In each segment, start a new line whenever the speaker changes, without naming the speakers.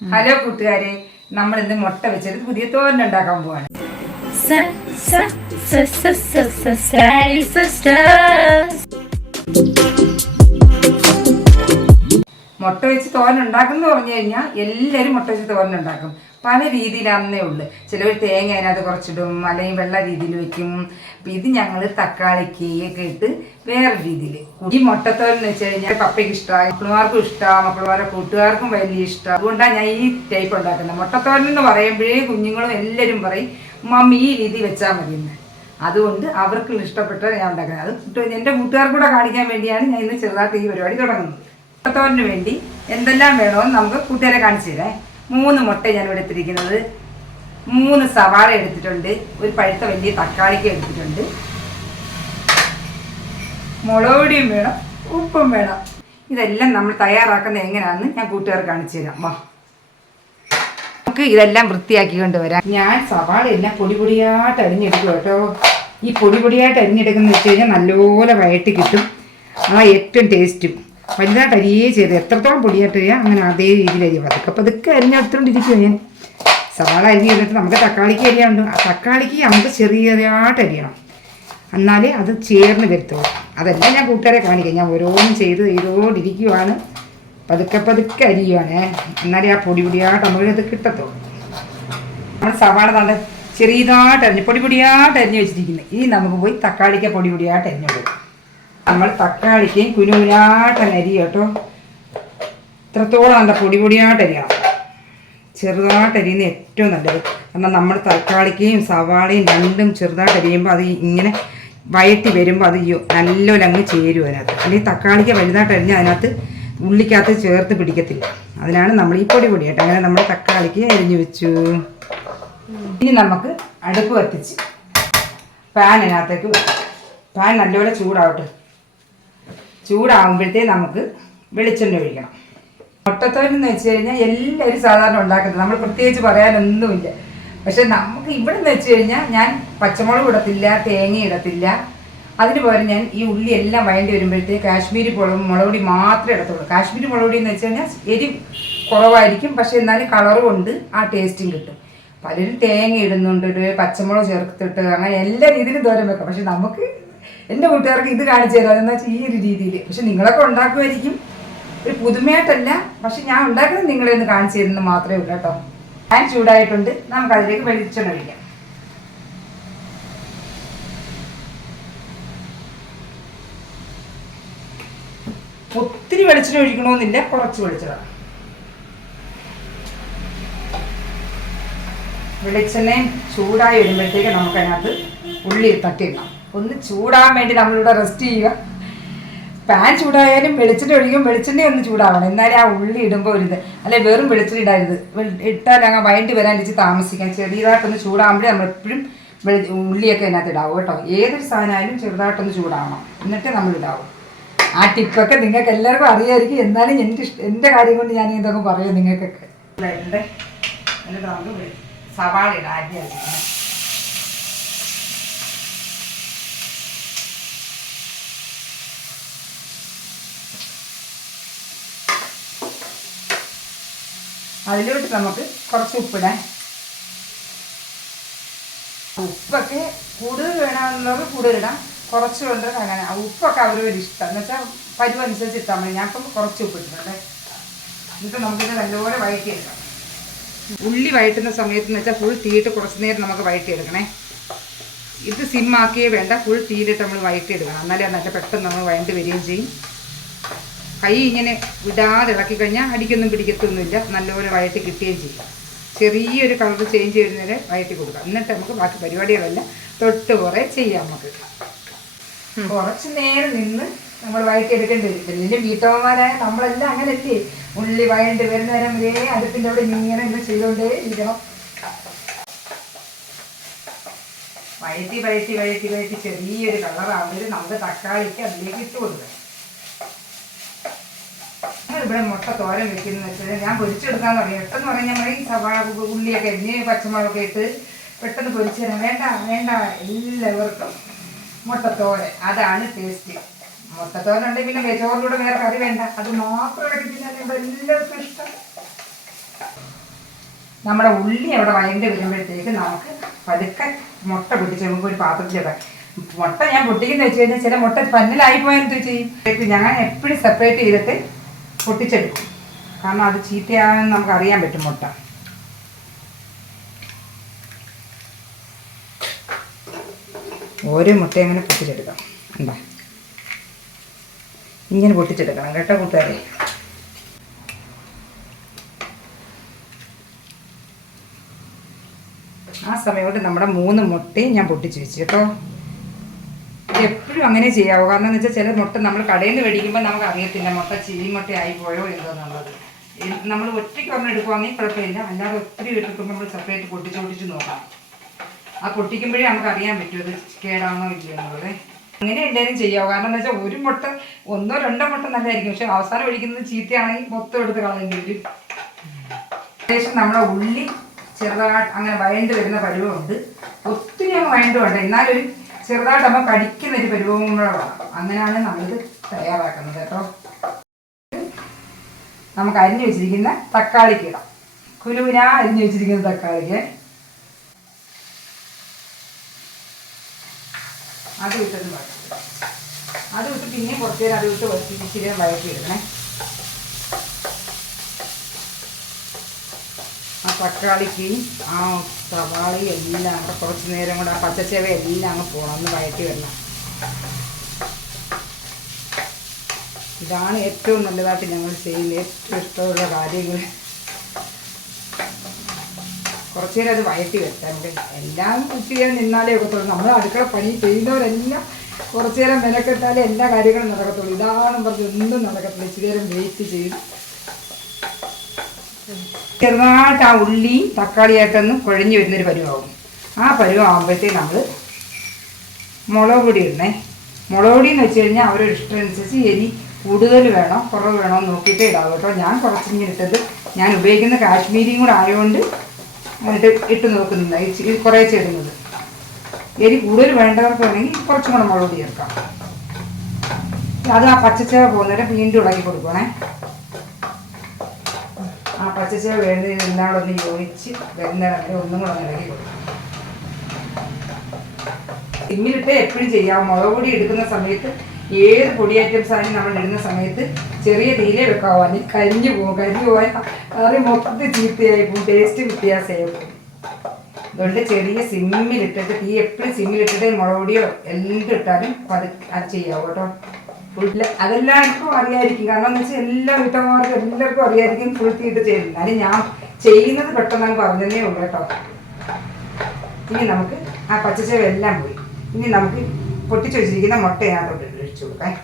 Hello കൂട്ടുകാരെ നമ്മൾ ഇന്ന് മുട്ട വെച്ചിട്ട് പുതിയ തോരൻ ഉണ്ടാക്കാൻ പോവാണ്. മുട്ട വെച്ച് തോരൻ ഉണ്ടാക്കുന്ന പറഞ്ഞു കഴിഞ്ഞാൽ എല്ലാവരും മുട്ട വെച്ച് തോരൻ ഉണ്ടാക്കും. പല രീതിയിലാണെന്നേ ഉള്ളു. ചിലവർ തേങ്ങ അതിനകത്ത് കുറച്ചിടും അല്ലെങ്കിൽ വെള്ള രീതിയിൽ വെക്കും. ഇത് ഞങ്ങൾ തക്കാളിക്ക് ഒക്കെ ഇട്ട് വേറെ രീതിയിൽ ഈ മുട്ടത്തോലെന്ന് വെച്ച് കഴിഞ്ഞാൽ പപ്പയ്ക്ക് ഇഷ്ടമാണ് മക്കളുമാർക്കും ഇഷ്ടമാണ് മക്കളുമാരുടെ കൂട്ടുകാർക്കും വലിയ ഇഷ്ടമാണ് അതുകൊണ്ടാണ് ഞാൻ ഈ ടൈപ്പ് ഉണ്ടാക്കുന്നത്. മുട്ടത്തോരൻ എന്ന് പറയുമ്പോഴേ കുഞ്ഞുങ്ങളും എല്ലാവരും പറയും മമ്മി ഈ രീതി വെച്ചാൽ മതി എന്ന് അതുകൊണ്ട് അവർക്ക് ഇഷ്ടപ്പെട്ട ഞാൻ ഉണ്ടാക്കുന്നത്. അത് എന്റെ കൂട്ടുകാർക്കൂടെ കാണിക്കാൻ വേണ്ടിയാണ് ഞാൻ ഇന്ന് ചെറുതായിട്ട് ഈ പരിപാടി തുടങ്ങുന്നത്. മുട്ടത്തോരന് വേണ്ടി എന്തെല്ലാം വേണമെന്ന് നമുക്ക് കൂട്ടുകാരെ കാണിച്ചു തരാം. മൂന്ന് മുട്ട ഞാൻ ഇവിടെ എടുത്തിരിക്കുന്നത് മൂന്ന് സവാള എടുത്തിട്ടുണ്ട്. ഒരു പഴുത്ത വലിയ തക്കാളിക്ക് എടുത്തിട്ടുണ്ട്. മുളക് പൊടിയും വേണം ഉപ്പും വേണം. ഇതെല്ലാം നമ്മൾ തയ്യാറാക്കുന്നത് എങ്ങനെയാണെന്ന് ഞാൻ കൂട്ടുകാർ കാണിച്ചു തരാം. വാ. നമുക്ക് ഇതെല്ലാം വൃത്തിയാക്കി കൊണ്ടുവരാം ഞാൻ സവാള എല്ലാം പൊടി പൊടിയായിട്ട് അരിഞ്ഞെടുക്കും കേട്ടോ. ഈ പൊടി പൊടിയായിട്ട് അരിഞ്ഞെടുക്കുന്ന വെച്ച് കഴിഞ്ഞാൽ നല്ലപോലെ വയറ്റി കിട്ടും. ആ ഏറ്റവും ടേസ്റ്റും വലുതായിട്ട് അരിയേ ചെയ്ത്? എത്രത്തോളം പൊടിയായിട്ട് അരിയാം അങ്ങനെ അതേ രീതിയിൽ അരിയാം പതുക്കെ പതുക്കെ അരിഞ്ഞെടുത്തോണ്ടിരിക്കും ഞാൻ. സവാള അരി ചെയ്തിട്ട് നമുക്ക് തക്കാളിക്ക് അരിയാണ്ട് ആ തക്കാളിക്ക് നമുക്ക് ചെറിയ ചെറിയായിട്ട് അരിയണം. എന്നാലേ അത് ചേർന്ന് വരുത്തുള്ളൂ. അതെല്ലാം ഞാൻ കൂട്ടുകാരെ കാണിക്കാം. ഞാൻ ഓരോന്നും ചെയ്ത് ചെയ്തുകൊണ്ടിരിക്കുവാണ് പതുക്കെ പതുക്കെ അരിയുവാണ്. എന്നാലേ ആ പൊടി പൊടിയായിട്ട് നമുക്ക് ഇത് കിട്ടത്തുള്ളൂ. നമ്മൾ സവാള നല്ല ചെറിയതായിട്ട് അരിഞ്ഞ് പൊടി പൊടിയായിട്ട് അരിഞ്ഞ് വെച്ചിരിക്കുന്നത് ഇനി നമുക്ക് പോയി തക്കാളിക്ക് പൊടി പൊടിയായിട്ട് അരിഞ്ഞു കൊടുക്കും. നമ്മൾ തക്കാളിക്ക് കുനുകുനായിട്ട് തന്നെ അരിയും കേട്ടോ. ഇത്രത്തോളം നല്ല പൊടി പൊടിയായിട്ട് അരിയണം. ചെറുതായിട്ട് അരിയുന്ന ഏറ്റവും നല്ലത്. കാരണം നമ്മൾ തക്കാളിക്കയും സവാളയും രണ്ടും ചെറുതായിട്ട് അരിയുമ്പോൾ അത് ഇങ്ങനെ വയറ്റി വരുമ്പോൾ അത് നല്ലോണം അങ്ങ് ചേരും അതിനകത്ത്. അല്ലെങ്കിൽ തക്കാളിക്ക് വലുതായിട്ട് അരിഞ്ഞാൽ അതിനകത്ത് ഉള്ളിക്കകത്ത് ചേർത്ത് പിടിക്കത്തില്ല. അതിനാണ് നമ്മൾ ഈ പൊടി പൊടിയായിട്ട് അങ്ങനെ നമ്മൾ തക്കാളിക്ക് അരിഞ്ഞു വെച്ചു. ഇനി നമുക്ക് അടുപ്പ് കത്തിച്ച് വെക്കാം. പാൻ നല്ലപോലെ ചൂടാവട്ടെ. ചൂടാകുമ്പോഴത്തേ നമുക്ക് വെളിച്ചെണ്ണ ഒഴിക്കണം. മുട്ടത്തോരൻ എന്ന് വെച്ച് കഴിഞ്ഞാൽ എല്ലാവരും സാധാരണ ഉണ്ടാക്കുന്നത്. നമ്മൾ പ്രത്യേകിച്ച് പറയാനൊന്നുമില്ല. പക്ഷെ നമുക്ക് ഇവിടെ നിന്ന് വെച്ച് കഴിഞ്ഞാൽ ഞാൻ പച്ചമുളക് ഇടത്തില്ല തേങ്ങ ഇടത്തില്ല. അതിന് പകരം ഞാൻ ഈ ഉള്ളി എല്ലാം വഴണ്ടി വരുമ്പോഴത്തേക്ക് കാശ്മീരി മുളകുപൊടി മുളക് പൊടി മാത്രമേ ഇടത്തുള്ളൂ. കാശ്മീരി മുളക് പൊടി എന്ന് വെച്ച് കഴിഞ്ഞാൽ എരി കുറവായിരിക്കും. പക്ഷെ എന്നാലും കളറും ഉണ്ട് ആ ടേസ്റ്റും കിട്ടും. പലരും തേങ്ങ ഇടുന്നുണ്ട് പച്ചമുളക് ചേർത്തിട്ട് അങ്ങനെ എല്ലാ രീതിയിലും ദൂരം വെക്കാം. പക്ഷെ നമുക്ക് എന്റെ കൂട്ടുകാർക്ക് ഇത് കാണിച്ചു തരാം. എന്ന് വെച്ചാൽ ഈ ഒരു രീതിയിൽ പക്ഷെ നിങ്ങളൊക്കെ ഉണ്ടാക്കുമായിരിക്കും. ഒരു പുതുമയായിട്ടല്ല പക്ഷെ ഞാൻ ഉണ്ടാക്കുന്നത് നിങ്ങളെ ഒന്ന് കാണിച്ചു തരുന്നത് മാത്രമേ ഉള്ളൂ കേട്ടോ. ഞാൻ ചൂടായിട്ടുണ്ട്. നമുക്ക് അതിലേക്ക് വെളിച്ചെണ്ണ ഒഴിക്കാം. ഒത്തിരി വെളിച്ചെണ്ണ ഒഴിക്കണമെന്നില്ല കുറച്ച് വെളിച്ചെണ്ണ. വെളിച്ചെണ്ണയും ചൂടായി വരുമ്പോഴത്തേക്ക് നമുക്ക് അതിനകത്ത് ഉള്ളി തട്ടിയിടണം ഒന്ന് ചൂടാൻ വേണ്ടി നമ്മളിവിടെ റെസ്റ്റ് ചെയ്യുക. പാൻ ചൂടായാലും വെളിച്ചെണ്ണ ഒഴിക്കും. വെളിച്ചെണ്ണ ഒന്ന് ചൂടാവണം. എന്നാലേ ആ ഉള്ളി ഇടുമ്പോൾ ഇത്. അല്ലെ വെറും വെളിച്ചെണ്ണ ഇടരുത്. ഇട്ടാൽ അങ്ങ് വൈകിട്ട് വരാൻ വെച്ച് താമസിക്കാം. ചെറിയതായിട്ടൊന്ന് ചൂടാകുമ്പോഴേ നമ്മൾ എപ്പോഴും വെളി ഉള്ളിയൊക്കെ അതിനകത്ത് ഇടാവും കേട്ടോ. ഏതൊരു സാധനമായാലും ചെറുതായിട്ടൊന്ന് ചൂടാവണം. എന്നിട്ടേ നമ്മൾ ഇടാവും. ആ ടിപ്പൊക്കെ നിങ്ങൾക്ക് എല്ലാവർക്കും അറിയായിരിക്കും. എന്നാലും ഇഷ്ട എന്റെ കാര്യം കൊണ്ട് ഞാൻ എന്തൊക്കെ പറയാം നിങ്ങൾക്കൊക്കെ. സവാള ഇടാം. ആദ്യം. അതിലോട്ട് നമുക്ക് കുറച്ച് ഉപ്പിടാം. ഉപ്പൊക്കെ കൂടുതൽ വേണമെന്നുള്ളവർ കൂടുതൽ ഇടാം. കുറച്ച് കൊണ്ട് അങ്ങനെ. ഉപ്പൊക്കെ അവരൊരു ഇഷ്ടം. എന്ന് വെച്ചാൽ പരുവ് അനുസരിച്ച് ഇട്ടാൽ മതി. ഞാൻ ഇപ്പം കുറച്ച് ഉപ്പ് ഇട്ടിട്ടുണ്ട് എന്നിട്ട് നമുക്കിത് നല്ലപോലെ വഴറ്റിയെടുക്കാം. ഉള്ളി വഴറ്റുന്ന സമയത്ത് എന്ന് വെച്ചാൽ ഫുൾ തീയിട്ട് കുറച്ച് നേരം നമുക്ക് വഴറ്റിയെടുക്കണേ. ഇത് സിമ്മാക്കിയേ വേണ്ട. ഫുൾ തീയിലിട്ട് നമ്മൾ വഴറ്റിയെടുക്കണം. എന്നാലേ നല്ല പെട്ടെന്ന് നമ്മൾ വഴണ്ട് വരികയും ചെയ്യും. കൈ ഇങ്ങനെ വിടാതെ ഇളക്കി കഴിഞ്ഞാൽ അടിക്കൊന്നും പിടിക്കത്തൊന്നുമില്ല. നല്ലപോലെ വയറ്റി കിട്ടുകയും ചെയ്യും. ചെറിയൊരു കളർ ചേഞ്ച് ചെയ്യുന്നവരെ വയറ്റി കൊടുക്കാം. എന്നിട്ട് നമുക്ക് ബാക്കി പരിപാടികളെല്ലാം തൊട്ട് കുറേ ചെയ്യാം നമുക്ക്. കുറച്ച് നേരം നിന്ന് നമ്മൾ വഴറ്റിയെടുക്കേണ്ടി വരും. വലിയ വീട്ടമ്മമാരായ നമ്മളെല്ലാം അങ്ങനെ എത്തി ഉള്ളി വഴണ്ട് വരുന്ന നേരം വരെ അടുപ്പിന്റെ അവിടെ ഇങ്ങനെ ഇങ്ങനെ ചെയ്തുകൊണ്ടേ ഇരിക്കണം. വയറ്റി വയറ്റി വഴറ്റി വഴറ്റി ചെറിയൊരു കളറാകുമ്പോൾ നമുക്ക് തക്കാളിക്ക് അതിലേക്ക് ഇട്ട് കൊടുക്കണം ഇവിടെ മുട്ട തോരൻ വെക്കുന്നത് വെച്ചാൽ ഞാൻ പൊരിച്ചെടുക്കാൻ തുടങ്ങി പെട്ടെന്ന് പറഞ്ഞാൽ മതി സവാള ഉ- ഉള്ളിയൊക്കെ എന്നെ പച്ചമുളകൊക്കെ ഇട്ട് പെട്ടെന്ന് പൊരിച്ചു തരാം. വേണ്ട വേണ്ട. എല്ലാവർക്കും മുട്ടത്തോരൻ. അതാണ് ടേസ്റ്റ് മുട്ടത്തോരൻ ഉണ്ടെങ്കിൽ പിന്നെ ചോറിലൂടെ വേറെ കറി വേണ്ട. അത് മാത്രം ഇടയ്ക്ക് എല്ലാവർക്കും ഇഷ്ടം. നമ്മുടെ ഉള്ളി അവിടെ വഴണ്ട് വരുമ്പോഴത്തേക്ക് നമുക്ക് പതുക്കെ മുട്ട പൊട്ടിച്ച് നമുക്ക് ഒരു പാത്രത്തിലിടാം മുട്ട ഞാൻ പൊട്ടിക്കുന്ന വെച്ച് കഴിഞ്ഞാൽ ചില മുട്ട പന്നലായി പോയാൽ എന്ത് ചെയ്യും ഞാൻ എപ്പോഴും സെപ്പറേറ്റ് ചെയ്തിട്ട് പൊട്ടിച്ചെടുക്കും. കാരണം അത് ചീത്തയാണെന്ന് നമുക്ക് അറിയാൻ പറ്റും മുട്ട. ഓരോ മുട്ട എങ്ങനെ പൊട്ടിച്ചെടുക്കാം? എന്താ ഇങ്ങനെ പൊട്ടിച്ചെടുക്കണം കേട്ടോ കൂട്ടുകാരെ. ആ സമയം കൊണ്ട് നമ്മുടെ മൂന്ന് മുട്ടയും ഞാൻ പൊട്ടിച്ച് വെച്ചു കേട്ടോ. എപ്പോഴും അങ്ങനെ ചെയ്യാവൂ. കാരണം എന്ന് വെച്ചാൽ ചില മുട്ട നമ്മൾ കടയിൽ നിന്ന് മേടിക്കുമ്പോൾ നമുക്ക് അറിയത്തില്ല മുട്ട ചിരി മുട്ടയായി പോയോ എന്തോന്നുള്ളത് നമ്മൾ ഒറ്റയ്ക്ക് ഒരെണ്ണം എടുക്കുവാണെങ്കിൽ കുഴപ്പമില്ല. അല്ലാതെ ഒത്തിരി എടുക്കുമ്പോൾ നമ്മൾ സെപ്പറേറ്റ് പൊട്ടിച്ച് പൊട്ടിച്ച് നോക്കാം. ആ പൊട്ടിക്കുമ്പോഴേ നമുക്ക് അറിയാൻ പറ്റും അത് കേടാണോ ഇല്ലയോ എന്നുള്ളത്. അങ്ങനെ എല്ലാവരും ചെയ്യാവോ. കാരണം എന്താ വെച്ചാൽ ഒരു മുട്ട ഒന്നോ രണ്ടോ മുട്ട നല്ലതായിരിക്കും. പക്ഷെ അവസാനം ഒഴിക്കുന്നത് ചീത്തയാണെങ്കിൽ മൊത്തം എടുത്ത് കളയേണ്ടി വരും. ശേഷം നമ്മുടെ ഉള്ളി ചെറുതായിട്ട് അങ്ങനെ വയണ്ട് വരുന്ന പരുവമുണ്ട്. ഒത്തിരി അങ്ങ് വയണ്ട് വേണ്ട. എന്നാലൊരു ചെറുതായിട്ട് നമ്മൾ കടിക്കുന്ന ഒരു പരിഭവങ്ങളാണ് അങ്ങനെയാണ് നമ്മളിത് തയ്യാറാക്കുന്നത് കേട്ടോ. നമുക്ക് അരിഞ്ഞു വെച്ചിരിക്കുന്ന തക്കാളിക്ക് ഇടാം. കുരുവിന അരിഞ്ഞു വെച്ചിരിക്കുന്ന തക്കാളിക്ക്. അത് വഴറ്റി അത് വിട്ട് പിന്നെ കുറച്ച് നേരം അത് വിട്ട് വഴറ്റി ഇച്ചിരി വഴറ്റി ഇടണേ തക്കാളിക്ക് ആ സവാളയും എല്ലാം കൂടെ കുറച്ച് നേരം കൂടെ ആ പച്ചച്ചേവ എല്ലാം അങ്ങ് പോകണം ഒന്ന് വഴറ്റി വരണം. ഇതാണ് ഏറ്റവും നല്ലതായിട്ട് ഞങ്ങൾ ചെയ്യുന്ന ഏറ്റവും ഇഷ്ടമുള്ള കാര്യങ്ങൾ. കുറച്ച് നേരം അത് വയറ്റി വെക്കാം നമുക്ക് എല്ലാം ചെയ്യാൻ നിന്നാലേ ഒക്കത്തുള്ളൂ. നമ്മൾ അടുക്കള പണി ചെയ്യുന്നവരെല്ലാം കുറച്ച് നേരം മെനക്കെട്ടാലേ എല്ലാ കാര്യങ്ങളും നടക്കത്തുള്ളൂ. ഇതാണ് പറഞ്ഞ് ഒന്നും നടക്കത്തില്ല. ഇച്ചിരി നേരം വെയിറ്റ് ചെയ്ത്. ചെറുതായിട്ട് ആ ഉള്ളിയും തക്കാളിയായിട്ടൊന്ന് കുഴഞ്ഞു വരുന്നൊരു പരുവാകും. ആ പരുവാകുമ്പോഴത്തേക്ക് നമ്മൾ മുളക് പൊടി ഇടണേ. മുളക് പൊടി എന്ന് വെച്ച് കഴിഞ്ഞാൽ അവരുടെ ഇഷ്ടമനുസരിച്ച് എരി കൂടുതൽ വേണോ കുറവ് വേണോ നോക്കിയിട്ടേ ഇടാവൂ കേട്ടോ. ഞാൻ കുറച്ചിങ്ങനെ ഇട്ടത്. ഞാൻ ഉപയോഗിക്കുന്ന കാശ്മീരിയും കൂടെ ആയതുകൊണ്ട് ഇട്ട് ഇട്ട് നോക്കുന്നില്ല. കുറേ ചേരുന്നത്. എരി കൂടുതൽ വേണ്ടവർക്ക് വേണമെങ്കിൽ കുറച്ചും കൂടെ മുളക് ചേർക്കാം. അത് ആ പച്ചച്ചേവ പോകുന്നവരെ വീണ്ടും ഇളക്കി കൊടുക്കണേ ആ പച്ചച്ച വേണ്ടി എല്ലാം ഒന്ന് യോജിച്ച് വരുന്ന ഒന്നും കൂടെ ഇളകി ഇളക്കി കൊടുക്കും സിമ്മിലിട്ട് എപ്പോഴും ചെയ്യാം. മുളക് പൊടി എടുക്കുന്ന സമയത്ത് ഏത് പൊടി ഐറ്റംസ് ആയാലും നമ്മൾ ഇടുന്ന സമയത്ത് ചെറിയ തീരെ വെക്കാവോ. അല്ലെങ്കിൽ കരിഞ്ഞു പോകും. കരിഞ്ഞു പോയാൽ കറി മൊത്തത്തിൽ ചീത്തയായി പോകും. ടേസ്റ്റ് വ്യത്യാസമായി പോകും. അതുകൊണ്ട് ചെറിയ സിമ്മിലിട്ടിട്ട് തീ എപ്പോഴും സിമ്മിലിട്ടിട്ട് മുളക് പൊടിയോ എല്ലാം ഇട്ടാലും അത് ചെയ്യാവൂ കേട്ടോ. ഫുൾ അതെല്ലാവർക്കും അറിയായിരിക്കും. കാരണം എന്ന് വെച്ചാൽ എല്ലാ വീട്ടമ്മമാർക്കും എല്ലാവർക്കും അറിയായിരിക്കും ഫുൾ തീയിട്ട് ചെയ്യുന്നത്. അല്ലെങ്കിൽ ഞാൻ ചെയ്യുന്നത് പെട്ടെന്ന് അങ്ങ് പറഞ്ഞതേ ഉള്ളൂ കേട്ടോ. ഇനി നമുക്ക് ആ പച്ചച്ചവ എല്ലാം പോയി. ഇനി നമുക്ക് പൊട്ടിച്ച് വെച്ചിരിക്കുന്ന മുട്ടയകത്തോട്ട് ഒഴിച്ചു കൊടുക്കാം.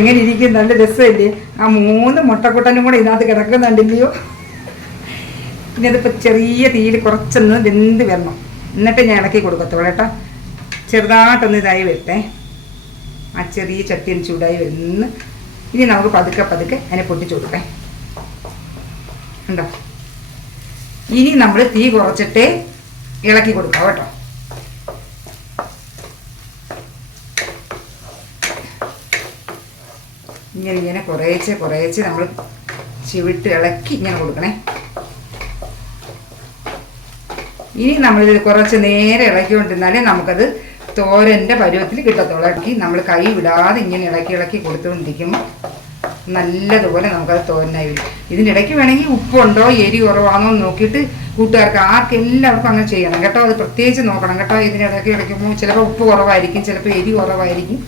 എങ്ങനെ ഇരിക്കും നല്ല രസമല്ലേ? ആ മൂന്ന് മുട്ടക്കൂട്ടനും കൂടെ ഇതിനകത്ത് കിടക്കുന്നുണ്ടല്ലയോ? ഇനി അതിപ്പോൾ ചെറിയ തീയിൽ കുറച്ചൊന്ന് വെന്ത് വരണം. എന്നിട്ട് ഞാൻ ഇളക്കി കൊടുക്കത്തുള്ളൂ കേട്ടോ. ചെറുതായിട്ടൊന്ന് ഇതായി വരട്ടെ. ആ ചെറിയ ചട്ടിയും ചൂടായി വരുന്ന ഇനി നമുക്ക് പതുക്കെ പതുക്കെ അതിനെ പൊട്ടിച്ചു കൊടുക്കേ ഉണ്ടോ ഇനി നമ്മൾ തീ കുറച്ചിട്ട് ഇളക്കി കൊടുക്കാം കേട്ടോ. ഇങ്ങനെ ഇങ്ങനെ കുറേശ്ശെ കുറേശ്ശെ നമ്മൾ ചിവിട്ട് ഇളക്കി ഇങ്ങനെ കൊടുക്കണേ. ഇനി നമ്മളിത് കുറച്ച് നേരെ ഇളക്കിക്കൊണ്ടിരുന്നാലേ നമുക്കത് തോരന്റെ പരുവത്തിൽ കിട്ടത്തുള്ളൂ. ഇളക്കി നമ്മൾ കൈ വിടാതെ ഇങ്ങനെ ഇളക്കി ഇളക്കി കൊടുത്തുകൊണ്ടിരിക്കുമ്പോൾ നല്ലതുപോലെ നമുക്കത് തോരനായി വരും. ഇതിനിടയ്ക്ക് വേണമെങ്കിൽ ഉപ്പുണ്ടോ എരി കുറവാണോ എന്ന് നോക്കിയിട്ട് കൂട്ടുകാർക്ക് ആർക്കെല്ലാവർക്കും അങ്ങനെ ചെയ്യണം. കേട്ടോ അത് പ്രത്യേകിച്ച് നോക്കണം. കേട്ടോ ഇതിനിടയ്ക്ക് ഇടയ്ക്കുമ്പോൾ ചിലപ്പോൾ ഉപ്പ് കുറവായിരിക്കും ചിലപ്പോൾ എരി കുറവായിരിക്കും.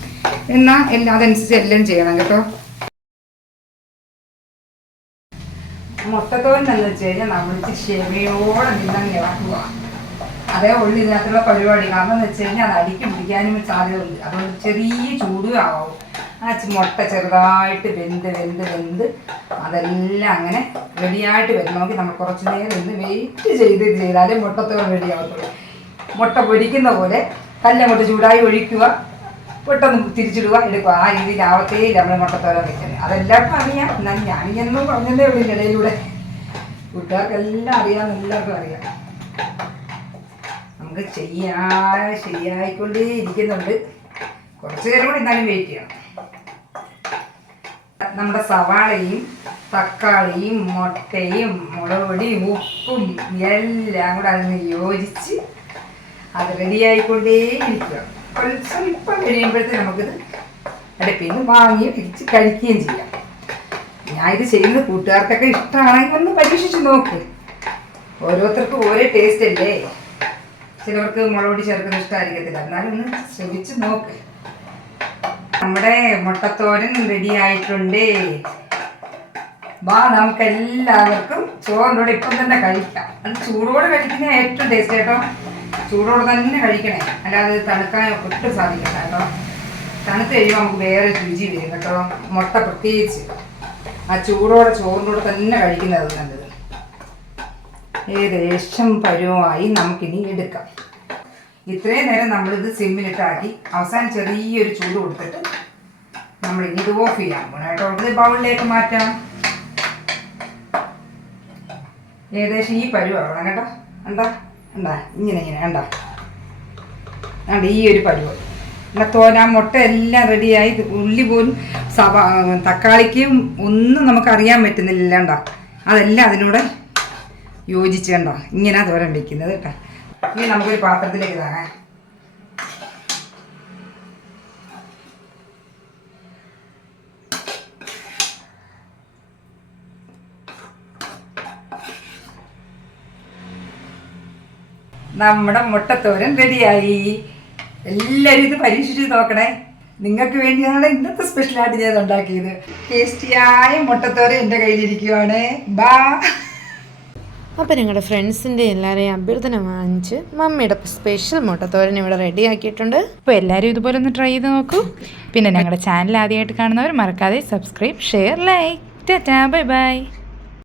എന്നാൽ എല്ലാം അതനുസരിച്ച് എല്ലാം ചെയ്യണം കേട്ടോ. മുട്ടത്തോരൻ എന്ന് വെച്ച് കഴിഞ്ഞാൽ നമ്മൾ ക്ഷമയോടെ നിന്നങ്ങ് ഇളക്കുക അതേ ഉള്ളു ഇതിനകത്തുള്ള പരിപാടി. കാരണം എന്ന് വെച്ച് കഴിഞ്ഞാൽ അത് അടിക്ക് പിടിക്കാനും സാധ്യതയുണ്ട്. അതുകൊണ്ട് ചെറിയ ചൂട് ആവും. ആ മുട്ട ചെറുതായിട്ട് വെന്ത് വെന്ത് വെന്ത് അതെല്ലാം അങ്ങനെ റെഡിയായിട്ട് വരണമെങ്കിൽ നമ്മൾ കുറച്ച് നേരം ഇന്ന് വെയിറ്റ് ചെയ്ത് ചെയ്താലേ മുട്ടത്തോടെ റെഡി ആവത്തുള്ളൂ. മുട്ട പൊരിക്കുന്ന പോലെ കല്ലങ്ങോട്ട് ചൂടായി ഒഴിക്കുക. പെട്ടെന്ന് തിരിച്ചിടുക എടുക്കുക. ആ രീതിയിൽ ആവത്തേ നമ്മൾ മുട്ടത്തോരം വെക്കുന്നത്. അതെല്ലാവർക്കും അറിയാം. എന്നാൽ ഇങ്ങനെ പറഞ്ഞതേ ഉള്ളൂ ഇടയിലൂടെ കൂട്ടുകാർക്കെല്ലാം അറിയാം എല്ലാവർക്കും അറിയാം. നമുക്ക് ചെയ്യാ ശരിയായിക്കൊണ്ടേ ഇരിക്കുന്നുണ്ട് കുറച്ച് നേരം കൂടി എന്നാലും വെയിറ്റ് ചെയ്യണം. നമ്മുടെ സവാളയും തക്കാളിയും മുട്ടയും മുളക് പൊടിയും ഉപ്പും എല്ലാം കൂടെ അതിന് യോജിച്ച് അത് റെഡിയായിക്കൊണ്ടേയിരിക്കുക ഒരു സ്വല്പം കഴിയുമ്പോഴത്തേക്ക് നമുക്കിത് അടുപ്പിൽ നിന്ന് വാങ്ങി വെച്ച് കഴിക്കുകയും ചെയ്യാം. ഞാൻ ഇത് ചെയ്യുന്നത് കൂട്ടുകാർക്കൊക്കെ ഇഷ്ടമാണെങ്കിൽ ഒന്ന് പരീക്ഷിച്ച് നോക്ക്. ഓരോരുത്തർക്കും ഓരോ ടേസ്റ്റ് അല്ലേ? ചിലവർക്ക് മുളക് പൊടി ചേർക്കുന്നത് ഇഷ്ടമായിരിക്കത്തില്ല എന്നാലും ഒന്ന് ശ്രമിച്ച് നോക്ക്. നമ്മുടെ മുട്ടത്തോരൻ റെഡി ആയിട്ടുണ്ട്. വാ നമുക്ക് എല്ലാവർക്കും ചോറിനോട് ഇപ്പം തന്നെ കഴിക്കാം. അത് ചൂടോടെ കഴിക്കുന്ന ഏറ്റവും ടേസ്റ്റ് കേട്ടോ. ചൂടോടെ തന്നെ കഴിക്കണേ. അല്ലാതെ തണുക്കാൻ ഒട്ടും സാധിക്കണ്ട കേട്ടോ. തണുത്ത് കഴിയുമ്പോൾ നമുക്ക് വേറെ രുചി വരും കേട്ടോ. മുട്ട പ്രത്യേകിച്ച്. ആ ചൂടോടെ ചോറിനോട് തന്നെ കഴിക്കുന്നത് നല്ലത്. ഏകദേശം പരുവമായി നമുക്കിനി എടുക്കാം. ഇത്രയും നേരം നമ്മളിത് സിമ്മിലിട്ടാക്കി അവസാനം ചെറിയൊരു ചൂട് കൊടുത്തിട്ട് നമ്മൾ ഇനി ഇത് ഓഫ് ചെയ്യാൻ പോകണം ഇത് ബൗളിലേക്ക് മാറ്റാം. ഏകദേശം ഈ പരുവാകണം കേട്ടോ. എന്താ എന്താ ഇങ്ങനെ ഇങ്ങനെ കണ്ട? കണ്ട ഈ ഒരു പരുവ്. എന്നാ തോന മുട്ട എല്ലാം റെഡിയായി ഉള്ളി പോലും സവാ തക്കാളിക്കും ഒന്നും നമുക്ക് അറിയാൻ പറ്റുന്നില്ല കണ്ട? അതെല്ലാം അതിനൂടെ യോജിച്ച് കണ്ടോ ഇങ്ങനെ തോരൻ വെക്കുന്നത് കേട്ടോ. ഇനി നമുക്കൊരു പാത്രത്തിലേക്ക് ഇതാകാം. നമ്മുടെ മുട്ടത്തോരൻ റെഡിയായി. എല്ലാവരും ഇത് പരീക്ഷിച്ച് നോക്കണേ. നിങ്ങൾക്ക് വേണ്ടിയാണ് ഇന്നത്തെ സ്പെഷ്യലായിട്ട് ഞാൻ ഉണ്ടാക്കിയത് ടേസ്റ്റിയായ മുട്ടത്തോരൻ എന്റെ കയ്യിലിരിക്കുവാണ്. ബാ.
അപ്പോൾ നിങ്ങളുടെ ഫ്രണ്ട്സിന്റെ എല്ലാവരെയും അഭ്യർത്ഥന വാങ്ങിച്ച് മമ്മിയുടെ സ്പെഷ്യൽ മുട്ടത്തോരൻ ഇവിടെ റെഡി ആക്കിയിട്ടുണ്ട്.
അപ്പോൾ എല്ലാവരും ഇതുപോലെ ഒന്ന് ട്രൈ ചെയ്ത് നോക്കൂ. പിന്നെ ഞങ്ങളുടെ ചാനൽ ആദ്യമായിട്ട് കാണുന്നവർ മറക്കാതെ subscribe share like tata bye bye